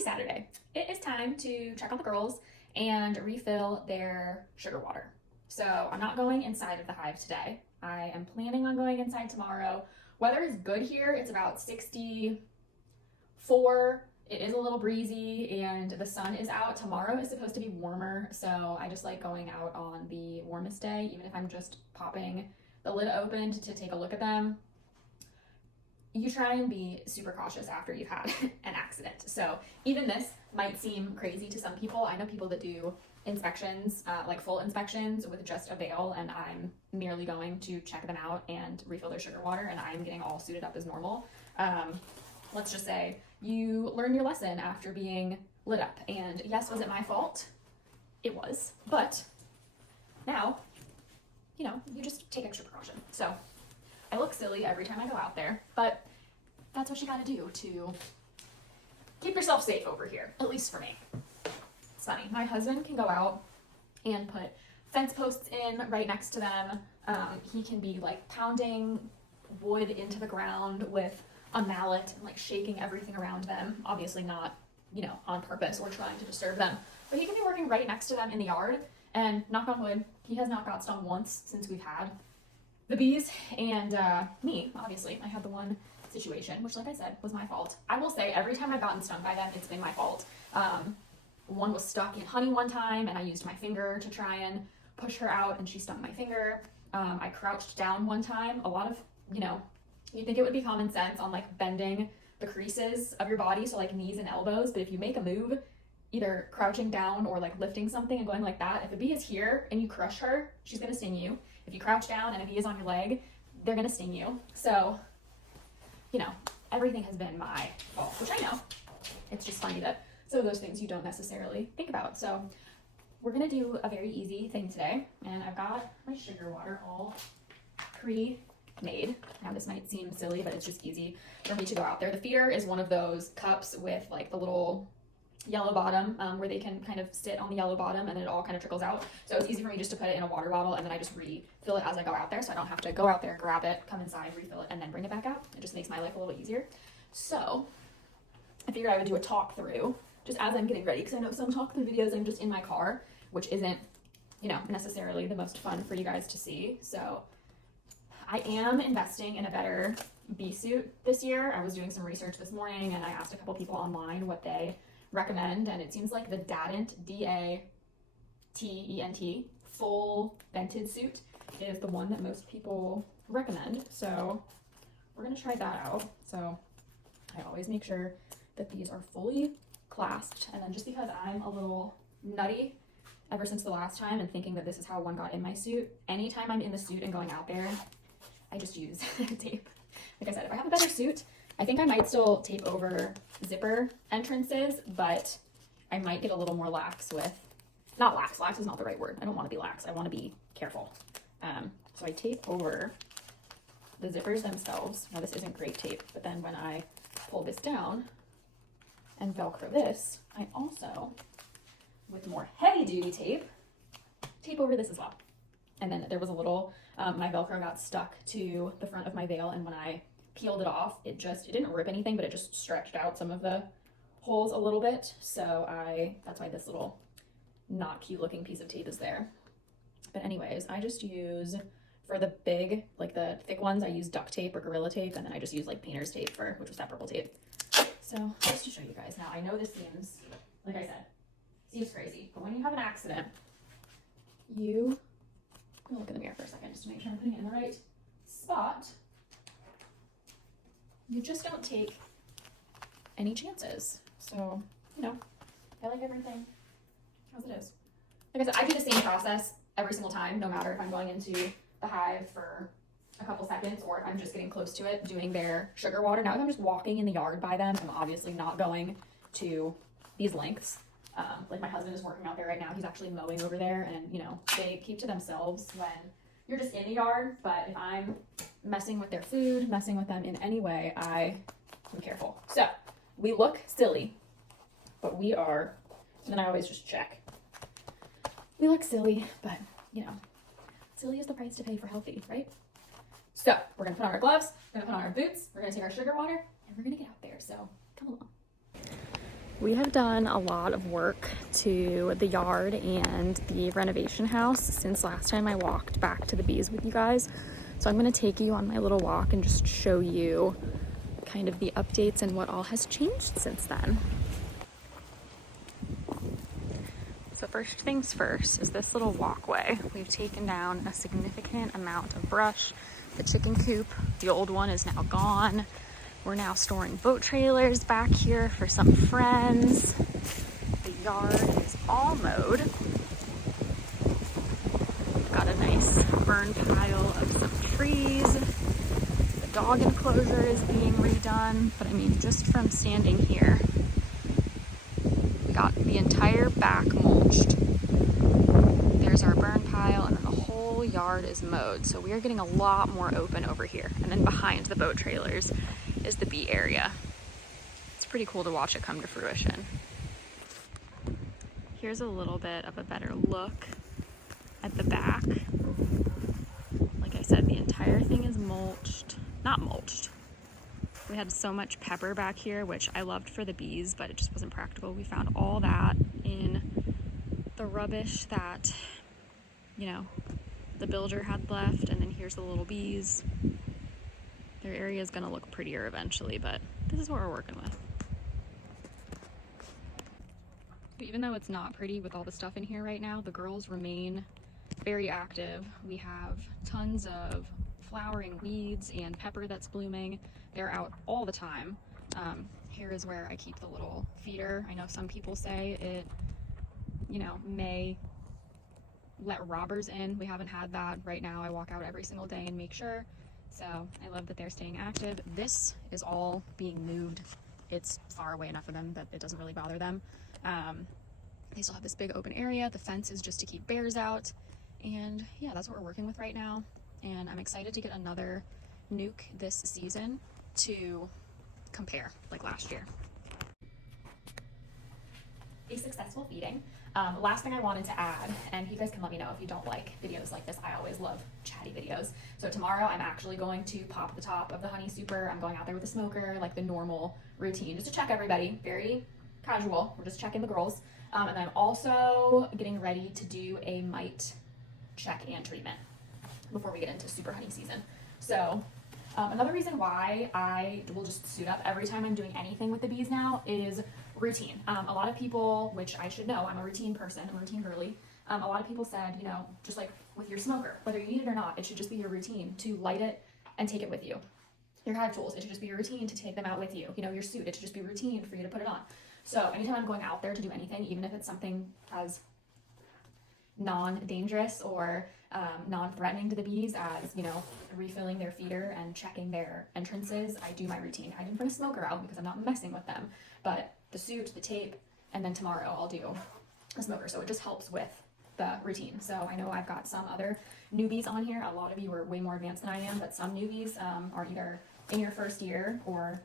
Happy Saturday. It is time to check on the girls and refill their sugar water. So I'm not going inside of the hive today. I am planning on going inside tomorrow. Weather is good here. It's about 64. It is a little breezy and the sun is out. Tomorrow is supposed to be warmer, so I just like going out on the warmest day, even if I'm just popping the lid open to take a look at them. You try and be super cautious after you've had an accident. So even this might seem crazy to some people. I know people that do inspections, like full inspections with just a veil, and I'm merely going to check them out and refill their sugar water, and I'm getting all suited up as normal. Let's just say you learn your lesson after being lit up, and yes, was it my fault? It was, but now, you just take extra precaution. So I look silly every time I go out there, but that's what you gotta do to keep yourself safe over here, at least for me. It's funny, my husband can go out and put fence posts in right next to them. He can be like pounding wood into the ground with a mallet and like shaking everything around them. Obviously not, on purpose or trying to disturb them, but he can be working right next to them in the yard, and knock on wood, he has not got stung once since we've had the bees. And me, obviously, I had the one situation, which like I said, was my fault. I will say every time I've gotten stung by them, it's been my fault. One was stuck in honey one time, and I used my finger to try and push her out, and she stung my finger. I crouched down one time. A lot of, you think it would be common sense on like bending the creases of your body, so like knees and elbows, but if you make a move, either crouching down or like lifting something and going like that, if a bee is here and you crush her, she's gonna sting you. If you crouch down and a bee is on your leg, they're gonna sting you. So, everything has been my fault, which I know. It's just funny that some of those things you don't necessarily think about. So we're gonna do a very easy thing today, and I've got my sugar water all pre-made. Now this might seem silly, but it's just easy for me to go out there. The feeder is one of those cups with like the little yellow bottom, where they can kind of sit on the yellow bottom and then it all kind of trickles out. So it's easy for me just to put it in a water bottle, and then I just refill it as I go out there, so I don't have to go out there, grab it, come inside, refill it, and then bring it back out. It just makes my life a little bit easier. So I figured I would do a talk through just as I'm getting ready, because I know some talk through videos I'm just in my car, which isn't, necessarily the most fun for you guys to see. So I am investing in a better bee suit this year. I was doing some research this morning, and I asked a couple people online what they recommend, and it seems like the Datent, D-A-T-E-N-T, full vented suit is the one that most people recommend. So we're gonna try that out. So I always make sure that these are fully clasped, and then just because I'm a little nutty ever since the last time and thinking that this is how one got in my suit, anytime I'm in the suit and going out there, I just use tape. Like I said, if I have a better suit, I think I might still tape over zipper entrances, but I might get a little more lax with, not lax, lax is not the right word. I don't want to be lax. I want to be careful. So I tape over the zippers themselves. Now this isn't great tape, but then when I pull this down and Velcro this, I also, with more heavy duty tape over this as well. And then there was a little, my Velcro got stuck to the front of my veil, and when I peeled it off, it didn't rip anything, but it just stretched out some of the holes a little bit. So that's why this little not cute looking piece of tape is there. But anyways, I just use, for the big, like the thick ones, I use duct tape or Gorilla Tape, and then I just use like painter's tape which was that purple tape. So just to show you guys, now I know this seems, like I said, seems crazy, but when you have an accident, I'm gonna look in the mirror for a second just to make sure I'm putting it in the right spot. You just don't take any chances. So, I like everything as it is. Like I said, I do the same process every single time, no matter if I'm going into the hive for a couple seconds or if I'm just getting close to it, doing their sugar water. Now, if I'm just walking in the yard by them, I'm obviously not going to these lengths. Like my husband is working out there right now. He's actually mowing over there, and, they keep to themselves when you're just in the yard. But if I'm messing with their food, messing with them in any way, I am careful. So we look silly, but we are, and then I always just check. We look silly, but silly is the price to pay for healthy, right? So we're gonna put on our gloves, we're gonna put on our boots, we're gonna take our sugar water, and we're gonna get out there. So come along. We have done a lot of work to the yard and the renovation house since last time I walked back to the bees with you guys. So I'm going to take you on my little walk and just show you kind of the updates and what all has changed since then. So first things first is this little walkway. We've taken down a significant amount of brush. The chicken coop, the old one, is now gone. We're now storing boat trailers back here for some friends. The yard is all mowed. We've got a nice burn pile of some trees. The dog enclosure is being redone. But I mean, just from standing here, we got the entire back mulched. There's our burn pile, and then the whole yard is mowed. So we are getting a lot more open over here. And then behind the boat trailers is the bee area. It's pretty cool to watch it come to fruition. Here's a little bit of a better look at the back. Like I said, the entire thing is mulched. Not mulched. We had so much pepper back here, which I loved for the bees, but it just wasn't practical. We found all that in the rubbish that, you know, the builder had left, and then here's the little bees. Their area is going to look prettier eventually, but this is what we're working with. Even though it's not pretty with all the stuff in here right now, the girls remain very active. We have tons of flowering weeds and pepper that's blooming. They're out all the time. Here is where I keep the little feeder. I know some people say it, you know, may let robbers in. We haven't had that. Right now I walk out every single day and make sure. So I love that they're staying active. This is all being moved. It's far away enough for them that it doesn't really bother them. They still have this big open area. The fence is just to keep bears out. And yeah, that's what we're working with right now. And I'm excited to get another nuke this season to compare like last year. A successful feeding. Last thing I wanted to add, and you guys can let me know if you don't like videos like this. I always love chatty videos. So tomorrow I'm actually going to pop the top of the honey super. I'm going out there with a smoker, like the normal routine, just to check everybody. Very casual. We're just checking the girls. And then I'm also getting ready to do a mite check and treatment before we get into super honey season. So another reason why I will just suit up every time I'm doing anything with the bees now is routine. A lot of people, which I should know, I'm a routine person, I'm a routine girly. A lot of people said, you know, just like with your smoker, whether you need it or not, it should just be your routine to light it and take it with you. Your hive tools, it should just be your routine to take them out with you. You know, your suit, it should just be routine for you to put it on. So anytime I'm going out there to do anything, even if it's something as non-dangerous or non-threatening to the bees as, you know, refilling their feeder and checking their entrances, I do my routine. I didn't bring a smoker out because I'm not messing with them, but the suit, the tape, and then tomorrow I'll do a smoker. So it just helps with the routine. So I know I've got some other newbies on here. A lot of you are way more advanced than I am, but some newbies are either in your first year or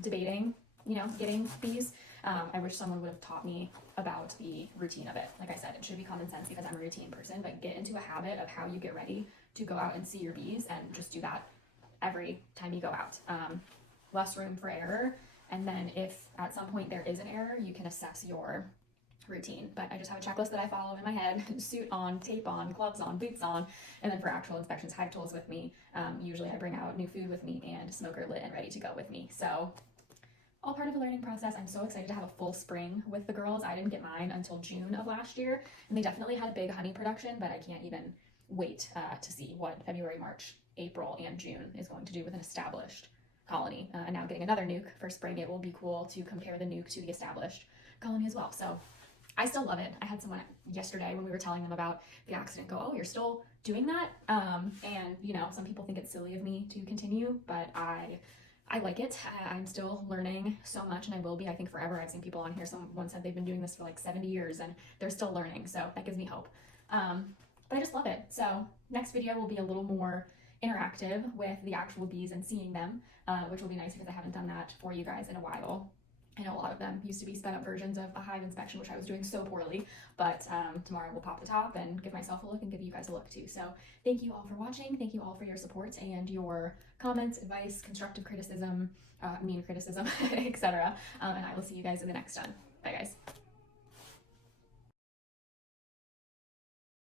debating, you know, getting bees. I wish someone would have taught me about the routine of it. Like I said, it should be common sense because I'm a routine person, but get into a habit of how you get ready to go out and see your bees and just do that every time you go out. Less room for error. And then if at some point there is an error, you can assess your routine. But I just have a checklist that I follow in my head: suit on, tape on, gloves on, boots on. And then for actual inspections, hive tools with me. Usually I bring out new food with me and smoker lit and ready to go with me. So all part of a learning process. I'm so excited to have a full spring with the girls. I didn't get mine until June of last year, and they definitely had a big honey production, but I can't even wait to see what February, March, April, and June is going to do with an established colony. And now getting another nuke for spring, it will be cool to compare the nuke to the established colony as well. So I still love it. I had someone yesterday when we were telling them about the accident go, "Oh, you're still doing that?" And you know, some people think it's silly of me to continue, but I like it. I'm still learning so much, and I will be, I think, forever. I've seen people on here, someone said they've been doing this for like 70 years and they're still learning, so that gives me hope. But I just love it. So next video will be a little more interactive with the actual bees and seeing them, which will be nice because I haven't done that for you guys in a while. I know a lot of them used to be sped up versions of a hive inspection, which I was doing so poorly, but tomorrow we'll pop the top and give myself a look and give you guys a look too. So thank you all for watching. Thank you all for your support and your comments, advice, constructive criticism, mean criticism, etc. And I will see you guys in the next one.